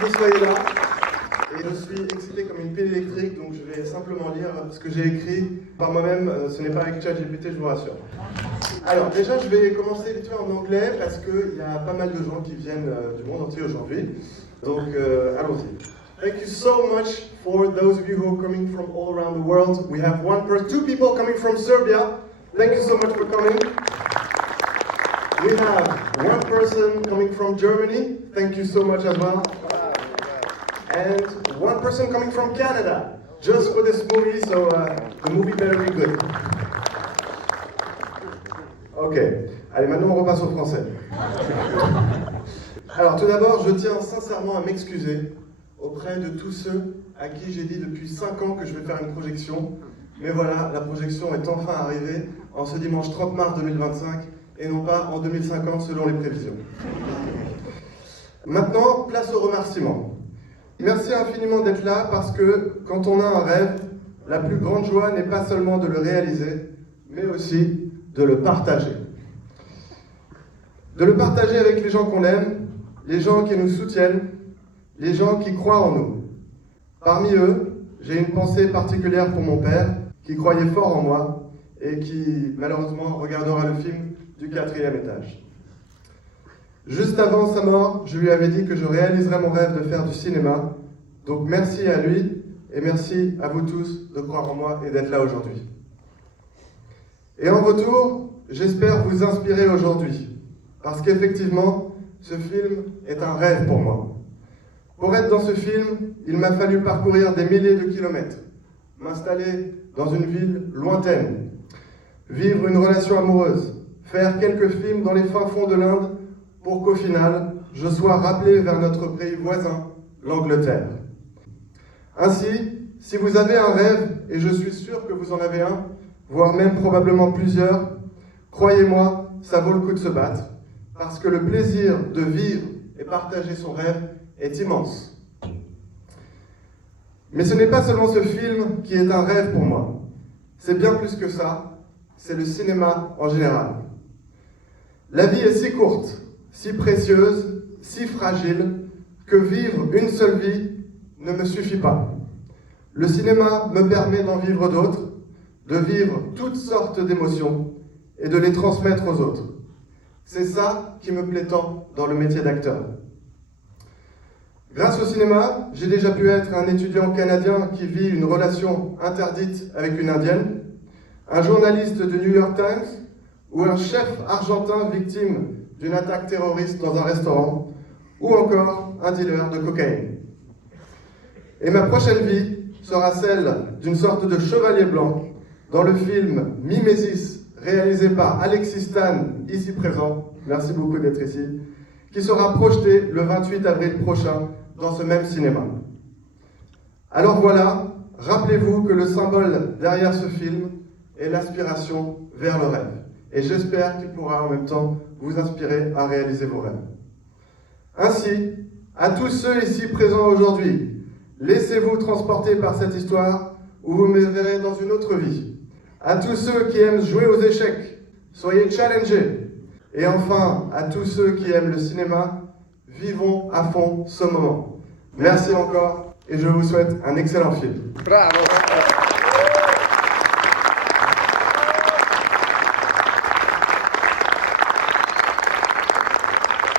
que vous soyez là. Et je suis excité comme une pile électrique, donc je vais simplement lire ce que j'ai écrit par moi-même. Ce n'est pas avec ChatGPT, je vous rassure. Alors déjà, je vais commencer vite fait en anglais parce qu'il y a pas mal de gens qui viennent du monde entier aujourd'hui. Donc allons-y. Thank you so much for those of you who are coming from all around the world. We have two people coming from Serbia. Thank you so much for coming. We have one person coming from Germany. Thank you so much as well. And one person coming from Canada, just for this movie, so the movie better be good. Ok, allez, maintenant on repasse au français. Alors tout d'abord, je tiens sincèrement à m'excuser auprès de tous ceux à qui j'ai dit depuis 5 ans que je vais faire une projection. Mais voilà, la projection est enfin arrivée en ce dimanche 30 mars 2025 et non pas en 2050 selon les prévisions. Maintenant, place aux remerciements. Merci infiniment d'être là parce que quand on a un rêve, la plus grande joie n'est pas seulement de le réaliser, mais aussi de le partager. De le partager avec les gens qu'on aime, les gens qui nous soutiennent, les gens qui croient en nous. Parmi eux, j'ai une pensée particulière pour mon père, qui croyait fort en moi et qui, malheureusement, regardera le film du 4e étage. Juste avant sa mort, je lui avais dit que je réaliserais mon rêve de faire du cinéma. Donc merci à lui et merci à vous tous de croire en moi et d'être là aujourd'hui. Et en retour, j'espère vous inspirer aujourd'hui. Parce qu'effectivement, ce film est un rêve pour moi. Pour être dans ce film, il m'a fallu parcourir des milliers de kilomètres, m'installer dans une ville lointaine, vivre une relation amoureuse, faire quelques films dans les fins fonds de l'Inde pour qu'au final, je sois rappelé vers notre pays voisin, l'Angleterre. Ainsi, si vous avez un rêve, et je suis sûr que vous en avez un, voire même probablement plusieurs, croyez-moi, ça vaut le coup de se battre, parce que le plaisir de vivre et partager son rêve est immense. Mais ce n'est pas seulement ce film qui est un rêve pour moi. C'est bien plus que ça, c'est le cinéma en général. La vie est si courte, si précieuse, si fragile, que vivre une seule vie ne me suffit pas. Le cinéma me permet d'en vivre d'autres, de vivre toutes sortes d'émotions et de les transmettre aux autres. C'est ça qui me plaît tant dans le métier d'acteur. Grâce au cinéma, j'ai déjà pu être un étudiant canadien qui vit une relation interdite avec une Indienne, un journaliste de New York Times ou un chef argentin victime d'une attaque terroriste dans un restaurant, ou encore un dealer de cocaïne. Et ma prochaine vie sera celle d'une sorte de chevalier blanc dans le film Mimesis, réalisé par Alexis Stan, ici présent, merci beaucoup d'être ici, qui sera projeté le 28 avril prochain dans ce même cinéma. Alors voilà, rappelez-vous que le symbole derrière ce film est l'aspiration vers le rêve. Et j'espère qu'il pourra en même temps vous inspirer à réaliser vos rêves. Ainsi, à tous ceux ici présents aujourd'hui, laissez-vous transporter par cette histoire ou vous me verrez dans une autre vie. À tous ceux qui aiment jouer aux échecs, soyez challengés. Et enfin, à tous ceux qui aiment le cinéma, vivons à fond ce moment. Merci encore et je vous souhaite un excellent film. Bravo!